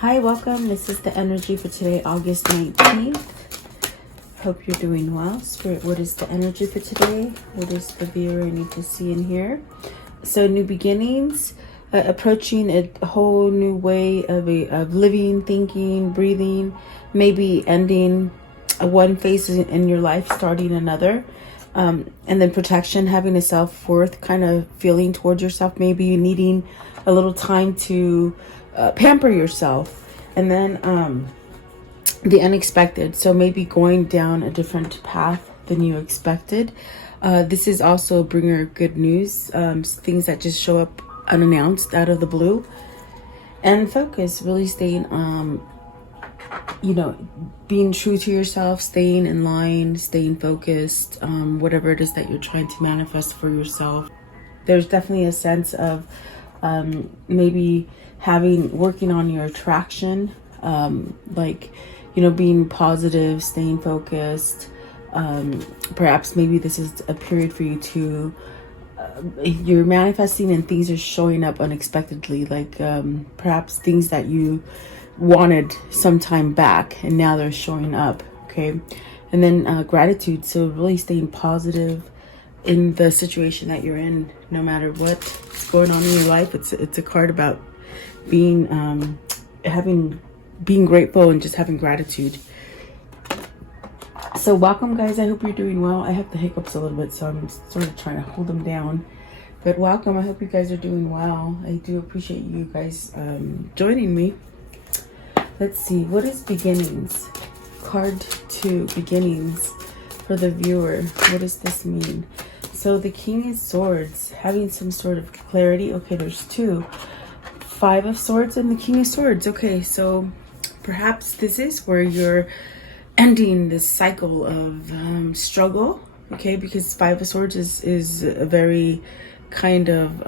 Hi, welcome. This is the energy for today, August 19th. Hope you're doing well. Spirit, what is the energy for today? What does the viewer need to see and hear? So, new beginnings, approaching a whole new way of living, thinking, breathing, maybe ending one phase in your life, starting another. And then protection, having a self-worth kind of feeling towards yourself, maybe needing a little time to pamper yourself. And then the unexpected, so maybe going down a different path than you expected. This is also a bringer of good news, things that just show up unannounced out of the blue. And focus, really staying being true to yourself, staying in line, staying focused, whatever it is that you're trying to manifest for yourself. There's definitely a sense of maybe working on your attraction, being positive, staying focused. Perhaps maybe this is a period for you to you're manifesting and things are showing up unexpectedly, like perhaps things that you wanted some time back and now they're showing up. Okay. And then gratitude, so really staying positive in the situation that you're in, no matter what's going on in your life. It's a card about being being grateful and just having gratitude. So welcome, guys. I hope you're doing well. I have the hiccups a little bit, so I'm sort of trying to hold them down, but welcome. I hope you guys are doing well. I do appreciate you guys joining me. Let's see, what is beginnings? Card 2, beginnings, for the viewer. What does this mean? So the King of Swords, having some sort of clarity. Okay, there's 2. 5 of Swords and the King of Swords. Okay, so perhaps this is where you're ending this cycle of struggle. Okay, because 5 of Swords is a very kind of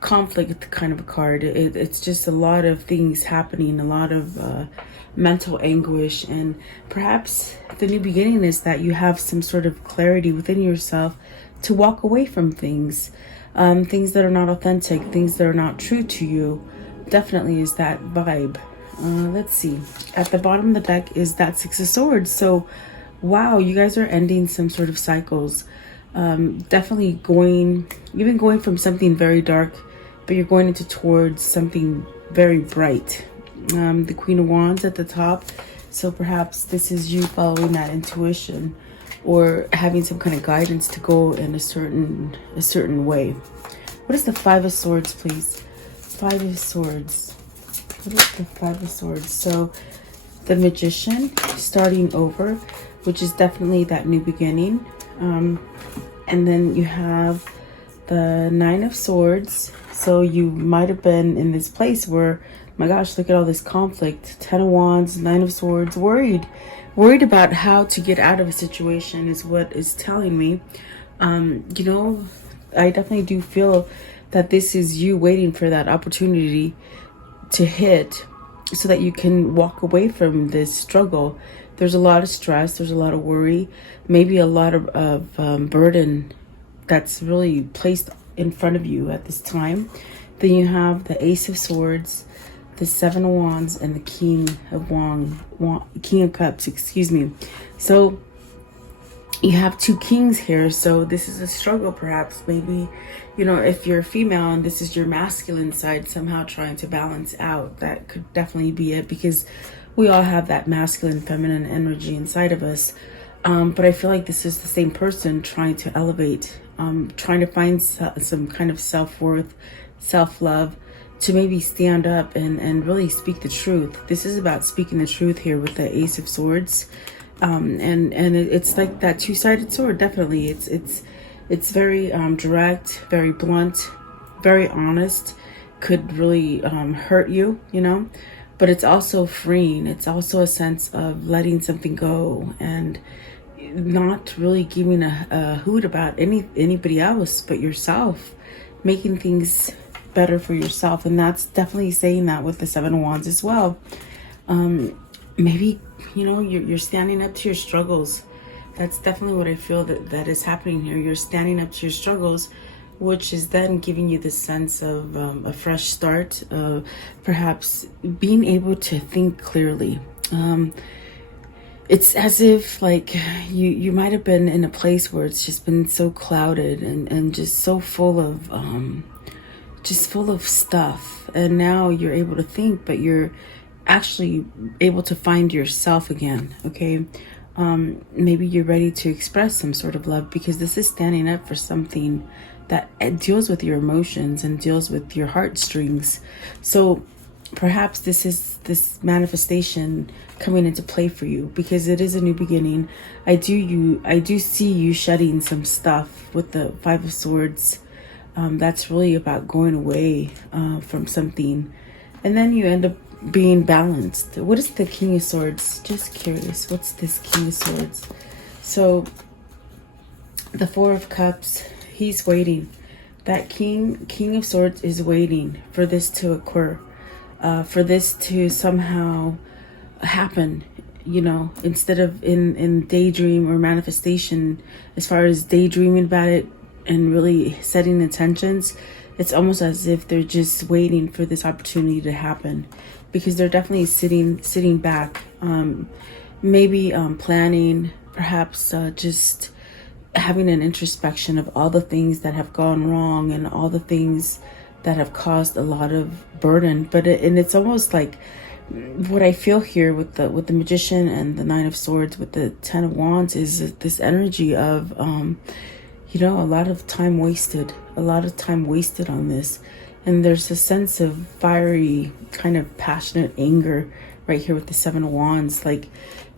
conflict kind of a card. It's just a lot of things happening, a lot of mental anguish, and perhaps the new beginning is that you have some sort of clarity within yourself to walk away from things that are not authentic, things that are not true to you. Definitely is that vibe. Let's see, at the bottom of the deck is that 6 of Swords. So wow, you guys are ending some sort of cycles. Definitely going from something very dark, but you're going towards something very bright. The Queen of Wands at the top. So perhaps this is you following that intuition or having some kind of guidance to go in a certain way. What is the 5 of Swords, please? 5 of Swords. What is the 5 of Swords? So the Magician, starting over, which is definitely that new beginning. And then you have the 9 of Swords. So you might have been in this place where, my gosh, look at all this conflict. 10 of Wands, 9 of Swords, worried about how to get out of a situation is what is telling me. I definitely do feel that this is you waiting for that opportunity to hit so that you can walk away from this struggle. There's a lot of stress, there's a lot of worry, maybe a lot of burden that's really placed in front of you at this time. Then you have the Ace of Swords, the 7 of Wands, and the King of Cups, excuse me. So you have 2 kings here. So this is a struggle, perhaps. Maybe, if you're female and this is your masculine side somehow trying to balance out, that could definitely be it, because we all have that masculine, feminine energy inside of us. But I feel like this is the same person trying to elevate, trying to find some kind of self-worth, self-love, to maybe stand up and really speak the truth. This is about speaking the truth here with the Ace of Swords. And it's like that two-sided sword. Definitely, it's very direct, very blunt, very honest. Could really hurt you, but it's also freeing. It's also a sense of letting something go and not really giving a hoot about anybody else but yourself, making things better for yourself. And that's definitely saying that with the 7 of Wands as well. Maybe you're standing up to your struggles. That's definitely what I feel that is happening here. You're standing up to your struggles, which is then giving you the sense of a fresh start, perhaps being able to think clearly. It's as if like you might have been in a place where it's just been so clouded and just so full of stuff, and now you're able to think, but you're actually able to find yourself again. Okay, maybe you're ready to express some sort of love, because this is standing up for something that deals with your emotions and deals with your heartstrings. So perhaps this is this manifestation coming into play for you, because it is a new beginning. I do see you shedding some stuff with the Five of Swords. That's really about going away from something, and then you end up being balanced. What is the King of Swords? Just curious, what's this King of Swords? So the Four of Cups, he's waiting. That King of Swords is waiting for this to occur, for this to somehow happen, you know, instead of in daydream or manifestation. As far as daydreaming about it and really setting intentions, it's almost as if they're just waiting for this opportunity to happen, because they're definitely sitting back, maybe planning, perhaps just having an introspection of all the things that have gone wrong and all the things that have caused a lot of burden. But it's almost like what I feel here with the Magician and the Nine of Swords with the Ten of Wands is this energy of you know, a lot of time wasted on this. And there's a sense of fiery, kind of passionate anger right here with the Seven of Wands. Like,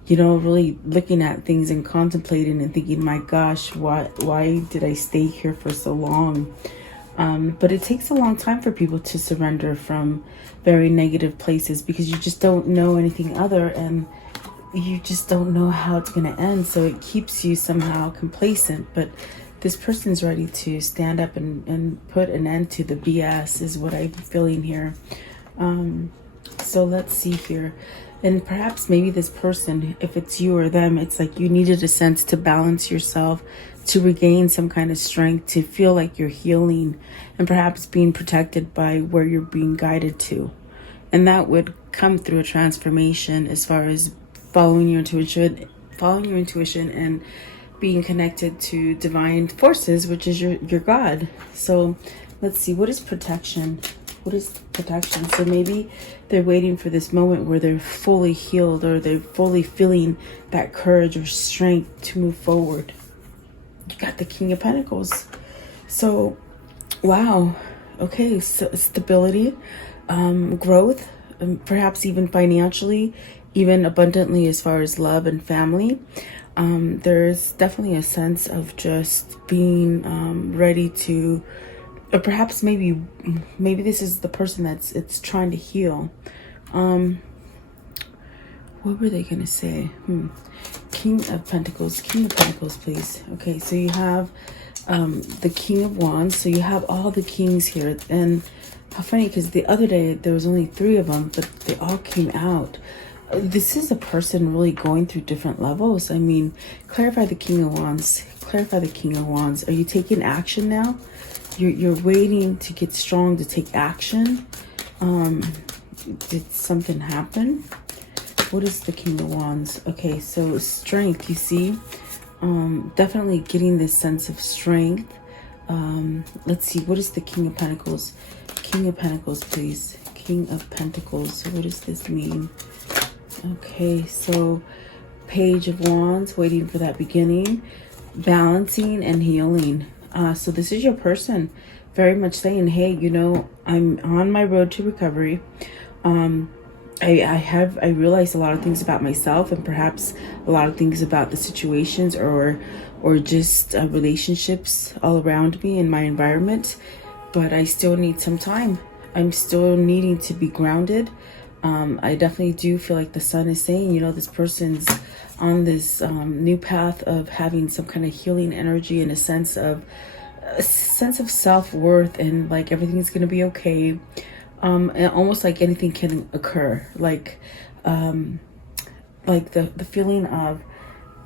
you know, really looking at things and contemplating and thinking, my gosh, why did I stay here for so long? But it takes a long time for people to surrender from very negative places, because you just don't know anything other, and you just don't know how it's going to end. So it keeps you somehow complacent. But this person's ready to stand up and put an end to the BS, is what I'm feeling here. So let's see here. And perhaps maybe this person, if it's you or them, it's like you needed a sense to balance yourself, to regain some kind of strength, to feel like you're healing and perhaps being protected by where you're being guided to. And that would come through a transformation as far as following your intuition and being connected to divine forces, which is your God. So let's see, what is protection? What is protection? So maybe they're waiting for this moment where they're fully healed, or they're fully feeling that courage or strength to move forward. You got the King of Pentacles. So, wow. Okay, so stability, growth, perhaps even financially, even abundantly as far as love and family. There's definitely a sense of just being ready to, or perhaps maybe this is the person it's trying to heal. What were they gonna say? King of Pentacles, please. Okay, so you have the King of Wands. So you have all the kings here. And how funny, because the other day there was only 3 of them, but they all came out. This is a person really going through different levels. I mean, clarify the King of Wands. Clarify the King of Wands. Are you taking action now? You're waiting to get strong to take action. Did something happen? What is the King of Wands? Okay, so strength, you see. Definitely getting this sense of strength. Let's see, what is the King of Pentacles? King of Pentacles, please. King of Pentacles. So what does this mean? Okay, so Page of Wands, waiting for that beginning, balancing and healing. So this is your person very much saying, hey, you know, I'm on my road to recovery. I realized a lot of things about myself, and perhaps a lot of things about the situations or just relationships all around me in my environment, but I still need some time. I'm still needing to be grounded. I definitely do feel like the sun is saying, you know, this person's on this new path of having some kind of healing energy and a sense of self-worth, and like everything's gonna be okay. And almost like anything can occur, like the feeling of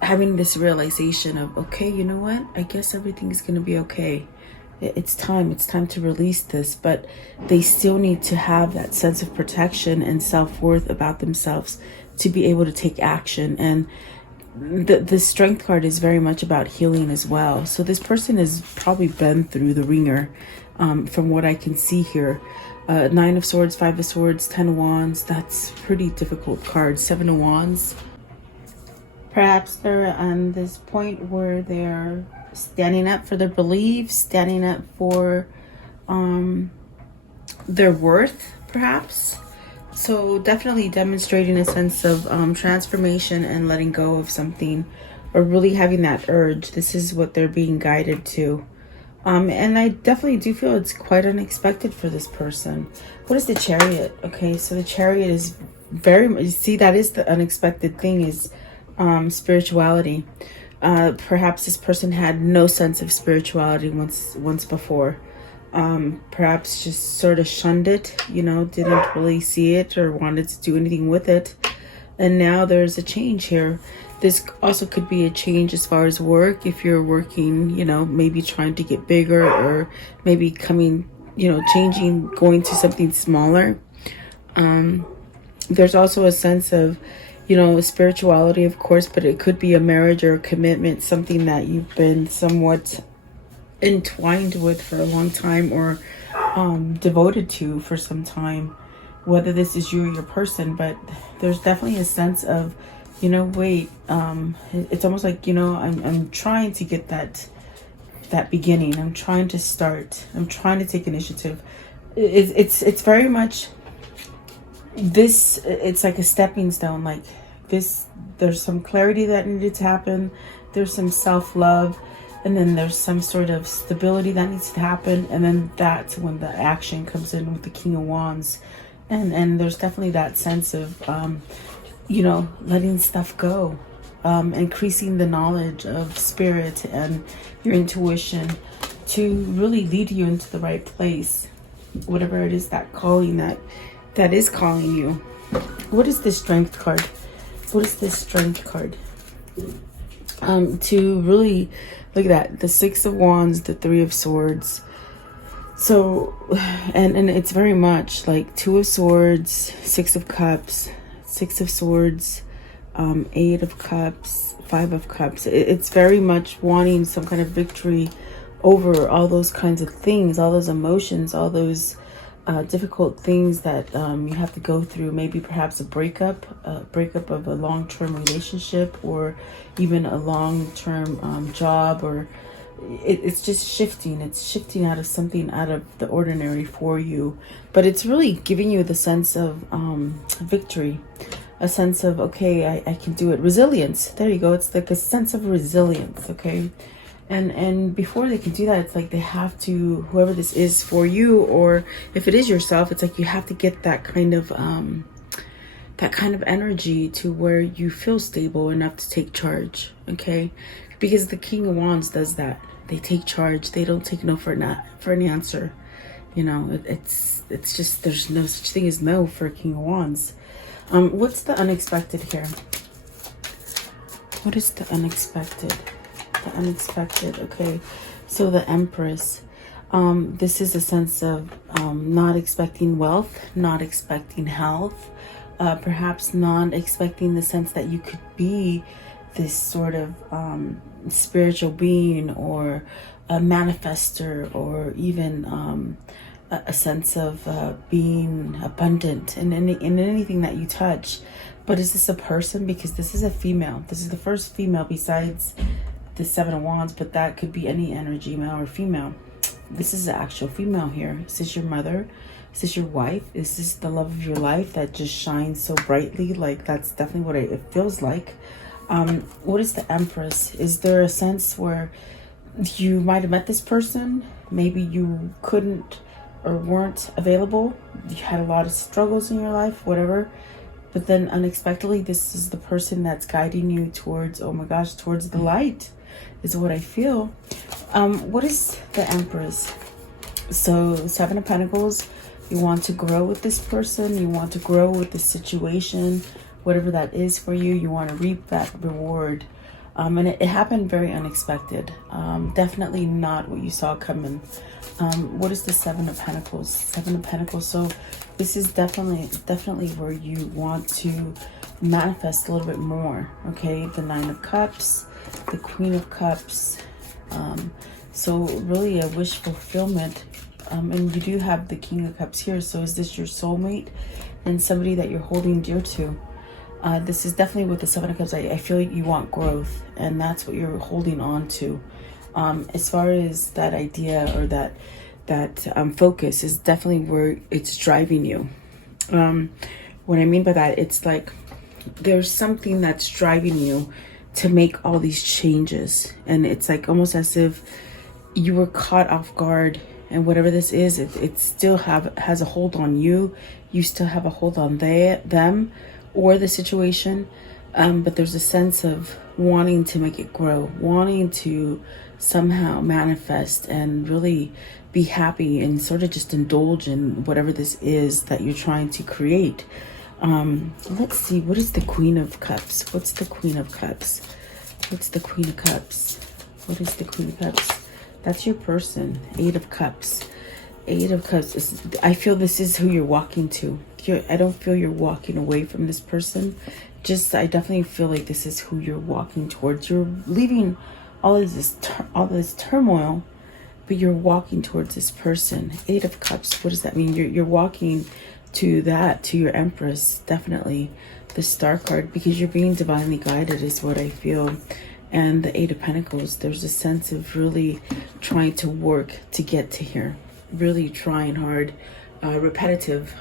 having this realization of, okay, you know what, I guess everything's gonna be okay. It's time to release this, but they still need to have that sense of protection and self-worth about themselves to be able to take action. And the strength card is very much about healing as well. So this person has probably been through the ringer, from what I can see here. 9 of Swords, 5 of Swords, 10 of Wands. That's pretty difficult card. 7 of Wands. Perhaps they're on this point where they're standing up for their beliefs, standing up for their worth, perhaps. So definitely demonstrating a sense of transformation and letting go of something, or really having that urge. This is what they're being guided to. And I definitely do feel it's quite unexpected for this person. What is the Chariot? Okay, so the Chariot is very much, see, that is the unexpected thing, is spirituality. Perhaps this person had no sense of spirituality once before. Perhaps just sort of shunned it, you know, didn't really see it or wanted to do anything with it. And now there's a change here. This also could be a change as far as work. If you're working, you know, maybe trying to get bigger, or maybe coming, you know, changing, going to something smaller. There's also a sense of, you know, spirituality, of course, but it could be a marriage or a commitment, something that you've been somewhat entwined with for a long time, or devoted to for some time, whether this is you or your person. But there's definitely a sense of, you know, wait, it's almost like, you know, I'm trying to get that beginning. I'm trying to start. I'm trying to take initiative. It's very much this. It's like a stepping stone. Like this, there's some clarity that needed to happen. There's some self-love, and then there's some sort of stability that needs to happen. And then that's when the action comes in with the King of Wands. And there's definitely that sense of, you know, letting stuff go, increasing the knowledge of spirit and your intuition to really lead you into the right place, whatever it is, that calling that is calling you. What is this Strength card? What is this Strength card? To really look at that, the 6 of Wands, the 3 of Swords. So, and it's very much like 2 of Swords, 6 of Cups, 6 of Swords, 8 of Cups, 5 of Cups. It's very much wanting some kind of victory over all those kinds of things, all those emotions, all those difficult things that you have to go through. Maybe perhaps a breakup of a long-term relationship, or even a long-term job, or it's just shifting. It's shifting out of something out of the ordinary for you, but it's really giving you the sense of victory, a sense of, okay, I can do it. Resilience. There you go. It's like a sense of resilience. Okay. And before they can do that, it's like they have to, whoever this is for you, or if it is yourself, it's like you have to get that kind of energy to where you feel stable enough to take charge. Okay. Because the King of Wands does that. They take charge. They don't take no for an answer. You know, it's just, there's no such thing as no for King of Wands. What's the unexpected here? What is the unexpected? The unexpected. Okay, so the Empress. This is a sense of not expecting wealth, not expecting health, perhaps not expecting the sense that you could be this sort of spiritual being, or a manifester, or even a sense of being abundant in anything that you touch. But is this a person? Because this is a female. This is the first female besides the 7 of Wands, but that could be any energy, male or female. This is the actual female here. Is this your mother? Is this your wife? Is this the love of your life that just shines so brightly? Like, that's definitely what it feels like. What is the Empress? Is there a sense where you might have met this person? Maybe you couldn't or weren't available. You had a lot of struggles in your life, whatever. But then unexpectedly, this is the person that's guiding you towards, oh my gosh, towards the light, is what I feel. What is the Empress? So 7 of Pentacles, you want to grow with this person. You want to grow with this situation, whatever that is for you. You want to reap that reward. And it happened very unexpected. Definitely not what you saw coming. What is the Seven of Pentacles? Seven of Pentacles. So this is definitely where you want to manifest a little bit more. Okay, the Nine of Cups, the Queen of Cups. So really a wish fulfillment. And you do have the King of Cups here. So is this your soulmate and somebody that you're holding dear to? This is definitely with the Seven of Cups. I feel like you want growth, and that's what you're holding on to. As far as that idea or that focus is definitely where it's driving you. What I mean by that, it's like there's something that's driving you to make all these changes, and it's like almost as if you were caught off guard. And whatever this is, it still has a hold on you. You still have a hold on them or the situation. But there's a sense of wanting to make it grow, wanting to somehow manifest and really be happy and sort of just indulge in whatever this is that you're trying to create. Let's see, what is the Queen of Cups? What's the Queen of Cups? What's the Queen of Cups? What is the Queen of Cups? That's your person. Eight of Cups. Eight of Cups. I feel this is who you're walking to. I don't feel you're walking away from this person. I definitely feel like this is who you're walking towards. You're leaving all of this turmoil, but you're walking towards this person. Eight of Cups. What does that mean? You're walking to your Empress. Definitely the Star card, because you're being divinely guided is what I feel. And the Eight of Pentacles, there's a sense of really trying to work to get to here. Really trying hard, repetitive,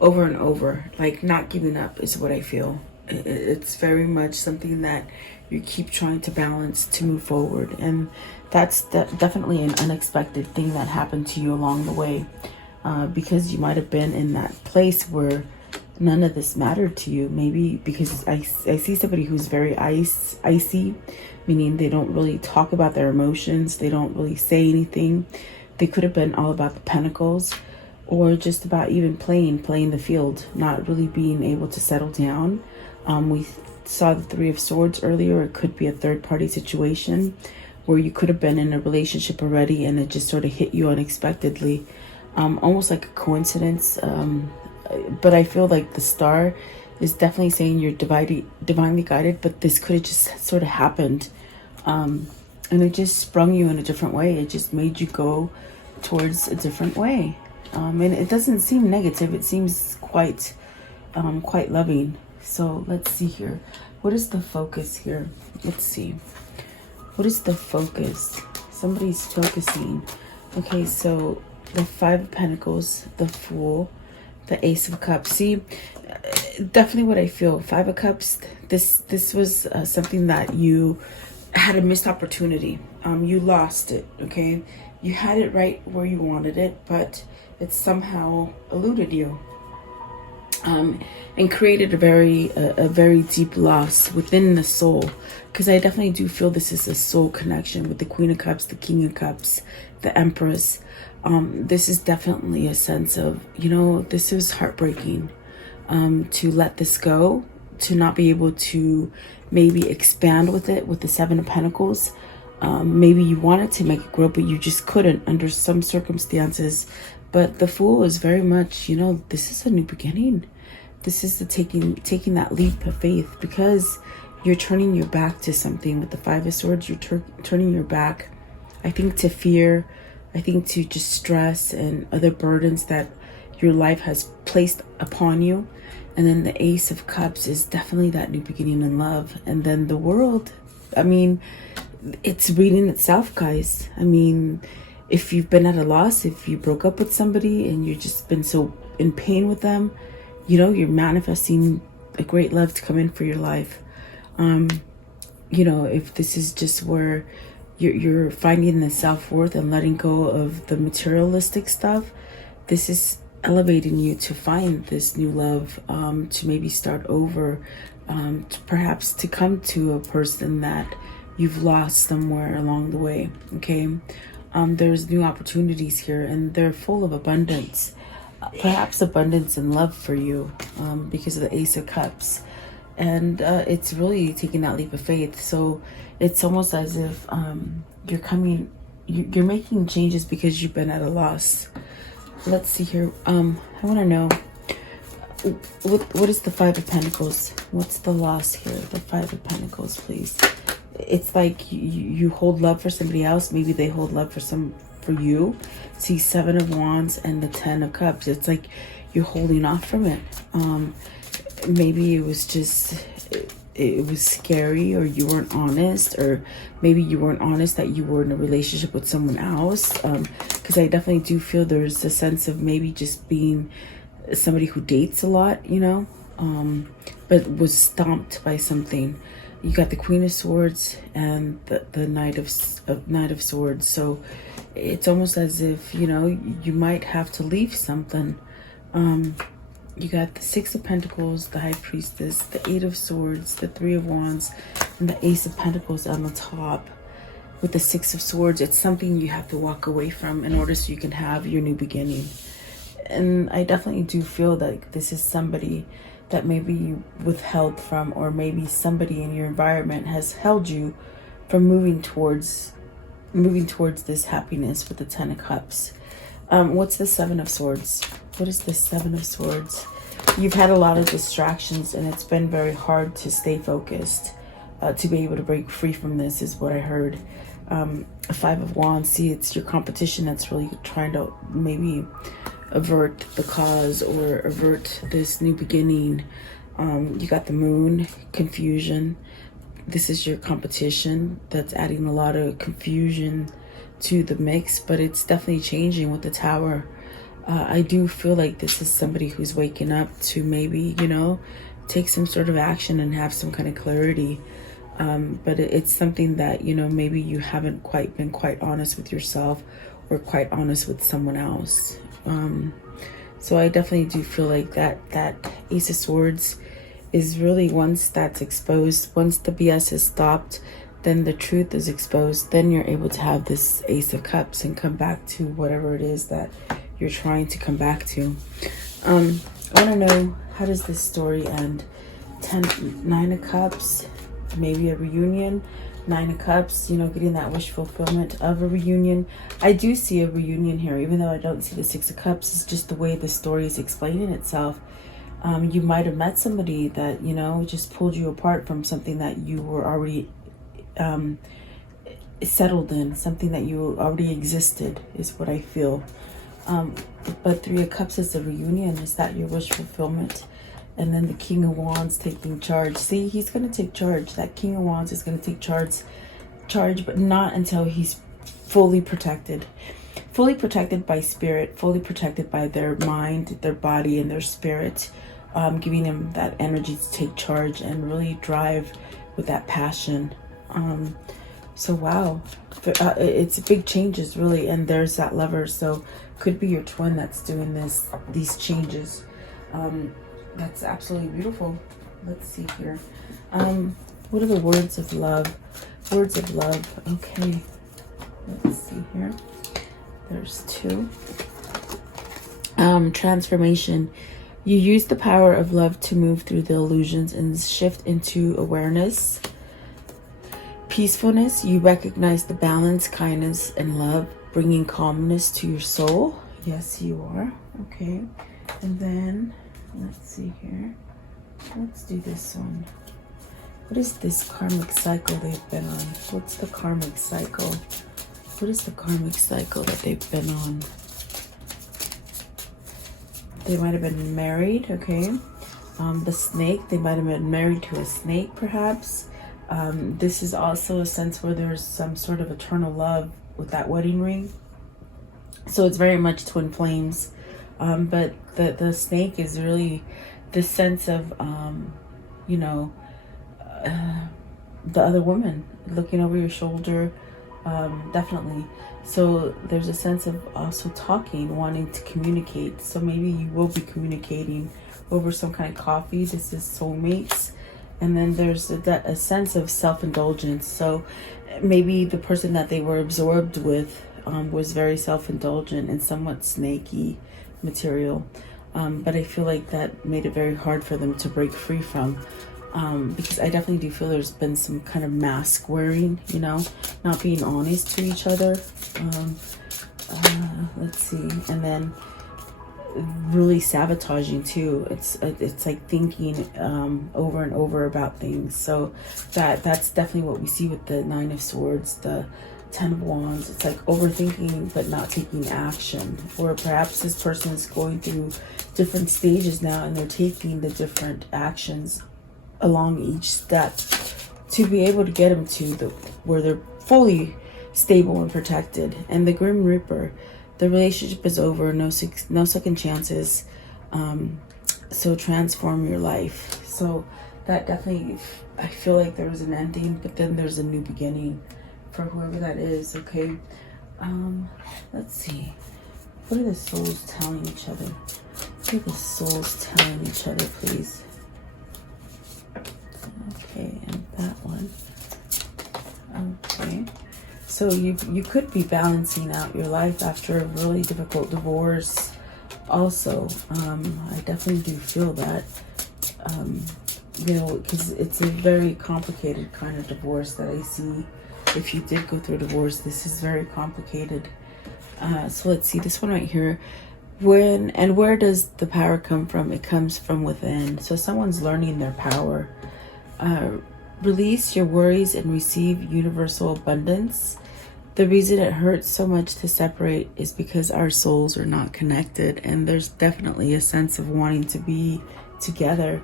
over and over. Like not giving up is what I feel. It's very much something that you keep trying to balance to move forward. And that's definitely an unexpected thing that happened to you along the way. Because you might have been in that place where none of this mattered to you. Maybe because I see somebody who's very icy, meaning they don't really talk about their emotions. They don't really say anything. They could have been all about the Pentacles, or just about even playing the field, not really being able to settle down. We saw the Three of Swords earlier. It could be a third-party situation where you could have been in a relationship already and it just sort of hit you unexpectedly, almost like a coincidence. But I feel like the Star is definitely saying you're divinely guided, but this could have just sort of happened. And it just sprung you in a different way. It just made you go towards a different way. And it doesn't seem negative. It seems quite loving. So let's see here. What is the focus here? Let's see. What is the focus? Somebody's focusing. Okay, so the Five of Pentacles, the Fool, the Ace of Cups. See, definitely what I feel. Five of Cups, this was something that you had a missed opportunity. You lost it, okay? You had it right where you wanted it, but it somehow eluded you. And created a very deep loss within the soul. Because I definitely do feel this is a soul connection with the Queen of Cups, the King of Cups, the Empress. This is definitely a sense of, this is heartbreaking, to let this go, to not be able to maybe expand with it, with the Seven of Pentacles. Maybe you wanted to make it grow, but you just couldn't under some circumstances. But the Fool is very much, this is a new beginning. This is the taking that leap of faith, because you're turning your back to something. With the Five of Swords, you're turning your back, I think, to fear. I think to just stress and other burdens that your life has placed upon you. And then the Ace of Cups is definitely that new beginning in love. And then the World, I mean, it's reading itself, guys. I mean, if you've been at a loss, if you broke up with somebody and you've just been so in pain with them, you're manifesting a great love to come in for your life. If this is just where you're finding the self-worth and letting go of the materialistic stuff, this is elevating you to find this new love, to maybe start over, perhaps to come to a person that you've lost somewhere along the way. Okay, there's new opportunities here, and they're full of abundance, perhaps abundance and love for you, because of the Ace of Cups. and it's really taking that leap of faith. So it's almost as if you're making changes because you've been at a loss. Let's see here. I want to know, what is the Five of Pentacles? What's the loss here? The Five of Pentacles, please. It's like you hold love for somebody else. Maybe they hold love for you. See, Seven of Wands and the Ten of Cups. It's like you're holding off from it. Maybe it was just, it was scary, or you weren't honest, or maybe you weren't honest that you were in a relationship with someone else. Because I definitely do feel there's a sense of maybe just being somebody who dates a lot, you know, but was stomped by something. You got the Queen of Swords and the Knight of Swords. So it's almost as if, you know, you might have to leave something. You got the Six of Pentacles, the High Priestess, the Eight of Swords, the Three of Wands, and the Ace of Pentacles on the top. With the Six of Swords, it's something you have to walk away from in order so you can have your new beginning. And I definitely do feel like this is somebody that maybe you withheld from, or maybe somebody in your environment has held you from moving towards this happiness with the Ten of Cups. What's the Seven of Swords? What is the Seven of Swords? You've had a lot of distractions, and it's been very hard to stay focused, to be able to break free from this, is what I heard. Five of Wands. See, it's your competition that's really trying to maybe avert the cause or avert this new beginning. You got the Moon, confusion. This is your competition that's adding a lot of confusion to the mix, but it's definitely changing with the Tower. I do feel like this is somebody who's waking up to maybe, you know, take some sort of action and have some kind of clarity. But it's something that, you know, maybe you haven't quite been quite honest with yourself, or quite honest with someone else. So I definitely do feel like that Ace of Swords is really, once that's exposed, once the BS is stopped, then the truth is exposed, then you're able to have this Ace of Cups and come back to whatever it is that you're trying to come back to. I want to know, how does this story end? Nine of Cups, maybe a reunion. Nine of Cups, you know, getting that wish fulfillment of a reunion. I do see a reunion here, even though I don't see the Six of Cups. It's just the way the story is explaining itself. You might have met somebody that, you know, just pulled you apart from something that you were already settled in, something that you already existed, is what I feel. But Three of Cups is a reunion. Is that your wish fulfillment? And then the King of Wands taking charge. See, he's going to take charge. That King of Wands is going to take charge, but not until he's fully protected. Fully protected by spirit, fully protected by their mind, their body, and their spirit. Giving him that energy to take charge and really drive with that passion. So wow, it's big changes, really. And there's that Lover, so could be your twin that's doing these changes. That's absolutely beautiful. Let's see here. What are the words of love? Words of love. Okay. Let's see here. There's two. Transformation. You use the power of love to move through the illusions and shift into awareness. Peacefulness. You recognize the balance, kindness, and love, bringing calmness to your soul. Yes, you are. Okay. And then let's see here. Let's do this one. What is this karmic cycle they've been on? What's the karmic cycle? What is the karmic cycle that they've been on? They might have been married, okay. The snake, they might have been married to a snake, perhaps. This is also a sense where there's some sort of eternal love with that wedding ring. So it's very much twin flames. But the snake is really the sense of, you know, the other woman looking over your shoulder, definitely. So there's a sense of also talking, wanting to communicate. So maybe you will be communicating over some kind of coffee. This is soulmates. And then there's a sense of self-indulgence. So maybe the person that they were absorbed with was very self-indulgent and somewhat snaky material. But I feel like that made it very hard for them to break free from. because I definitely do feel there's been some kind of mask wearing, you know, not being honest to each other. Let's see, and then really sabotaging too. It's like thinking over and over about things. So that's definitely what we see with the Nine of Swords, the Ten of Wands. It's like overthinking but not taking action. Or perhaps this person is going through different stages now and they're taking the different actions along each step to be able to get them to where they're fully stable and protected. And the Grim Reaper, the relationship is over, no second chances. So transform your life. So that definitely, I feel like there was an ending, but then there's a new beginning for whoever that is. Okay. Let's see. What are the souls telling each other? What are the souls telling each other, please? Okay, and that one. Okay. So you could be balancing out your life after a really difficult divorce. Also, I definitely do feel that, you know, because it's a very complicated kind of divorce that I see. If you did go through a divorce, this is very complicated. So let's see this one right here. When and where does the power come from? It comes from within. So someone's learning their power. Release your worries and receive universal abundance. The reason it hurts so much to separate is because our souls are not connected, and there's definitely a sense of wanting to be together.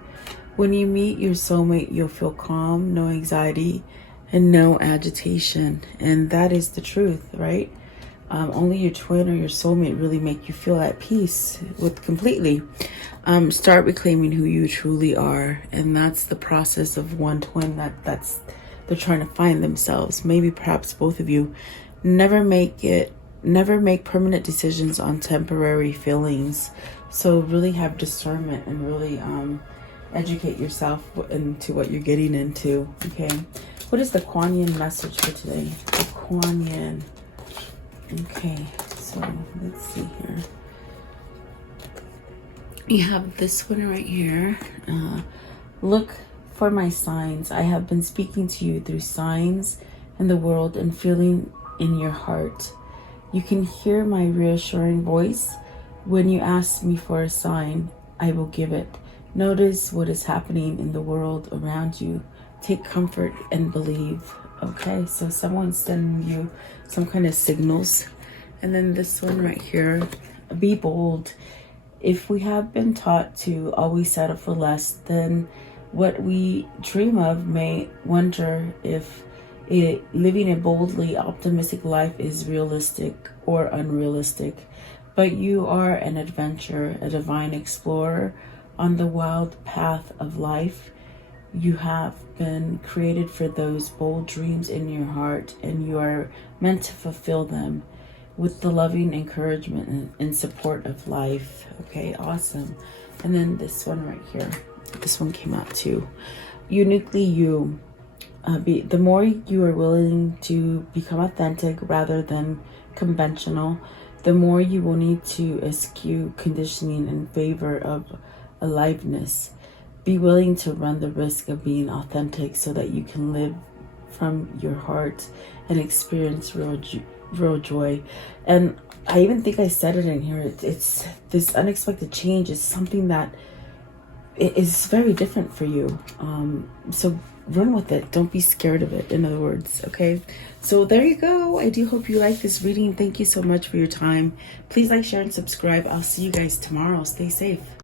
When you meet your soulmate, you'll feel calm, no anxiety, and no agitation. And that is the truth, right? Only your twin or your soulmate really make you feel at peace with completely. Start reclaiming who you truly are, and that's the process of one twin that's they're trying to find themselves. Maybe perhaps both of you. Never make permanent decisions on temporary feelings. So really have discernment and really educate yourself into what you're getting into. Okay, what is the Kuan Yin message for today? The Kuan Yin. Okay, so let's see here. You have this one right here. Look for my signs. I have been speaking to you through signs in the world and feeling in your heart. You can hear my reassuring voice. When you ask me for a sign, I will give it. Notice what is happening in the world around you. Take comfort and believe. Okay, so someone's sending you some kind of signals. And then this one right here, be bold. If we have been taught to always settle for less than what we dream of, may wonder if living a boldly optimistic life is realistic or unrealistic. But you are an adventurer, a divine explorer on the wild path of life. You have been created for those bold dreams in your heart, and you are meant to fulfill them with the loving encouragement and support of life. Okay, awesome. And then this one right here. This one came out too. Uniquely you. The more you are willing to become authentic rather than conventional, the more you will need to eschew conditioning in favor of aliveness. Be willing to run the risk of being authentic so that you can live from your heart and experience real joy. And I even think I said it in here. It's this unexpected change is something that is very different for you. So run with it. Don't be scared of it, in other words. Okay, so there you go. I do hope you like this reading. Thank you so much for your time. Please like, share, and subscribe. I'll see you guys tomorrow. Stay safe.